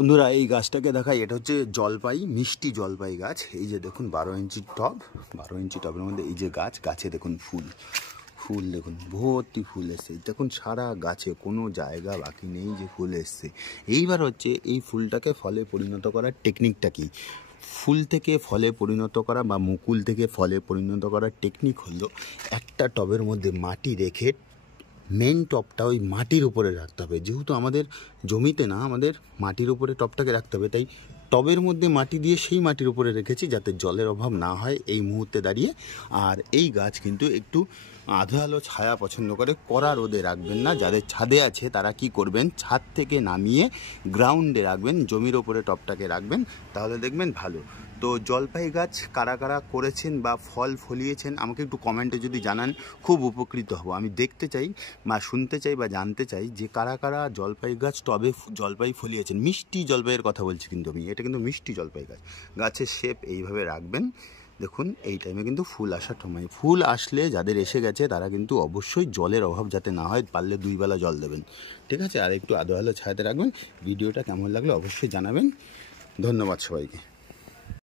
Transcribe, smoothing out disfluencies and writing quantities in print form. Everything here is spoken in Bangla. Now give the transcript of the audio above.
বন্ধুরা এই গাছটাকে দেখাই, এটা হচ্ছে জলপাই, মিষ্টি জলপাই গাছ। এই যে দেখুন 12 ইঞ্চির টব, 12 ইঞ্চি টবের মধ্যে এই যে গাছে দেখুন ফুল দেখুন ভর্তি ফুল এসছে দেখুন, সারা গাছে কোনো জায়গা বাকি নেই যে ফুল এসছে। এইবার হচ্ছে এই ফুলটাকে ফলে পরিণত করার টেকনিকটা কি, ফুল থেকে ফলে পরিণত করা বা মুকুল থেকে ফলে পরিণত করার টেকনিক হলো একটা টবের মধ্যে মাটি রেখে মেন টপটা ওই মাটির উপরে রাখতে হবে। যেহেতু আমাদের জমিতে না, আমাদের মাটির উপরে টপটাকে রাখতে হবে, তাই টবের মধ্যে মাটি দিয়ে সেই মাটির উপরে রেখেছি যাতে জলের অভাব না হয় এই মুহূর্তে দাঁড়িয়ে। আর এই গাছ কিন্তু একটু আধো আলো ছায়া পছন্দ করে, কড়া রোদে রাখবেন না। যাদের ছাদে আছে তারা কি করবেন, ছাদ থেকে নামিয়ে গ্রাউন্ডে রাখবেন, জমির ওপরে টপটাকে রাখবেন, তাহলে দেখবেন ভালো। তো জলপাই গাছ কারা কারা করেছেন বা ফল ফলিয়েছেন আমাকে একটু কমেন্টে যদি জানান, খুব উপকৃত হব। আমি দেখতে চাই বা শুনতে চাই বা জানতে চাই যে কারা কারা জলপাই গাছ টবে জলপাই ফলিয়েছেন। মিষ্টি জলপাইয়ের কথা বলছি কিন্তু আমি, এটা কিন্তু মিষ্টি জলপাই গাছ। গাছের শেপ এইভাবে রাখবেন। দেখুন এই টাইমে কিন্তু ফুল আসার সময়, ফুল আসলে যাদের এসে গেছে তারা কিন্তু অবশ্যই জলের অভাব যাতে না হয়, পারলে 2 বেলা জল দেবেন, ঠিক আছে। আর একটু আধো আলো ছায়াতে রাখবেন। ভিডিওটা কেমন লাগলো অবশ্যই জানাবেন। ধন্যবাদ সবাইকে।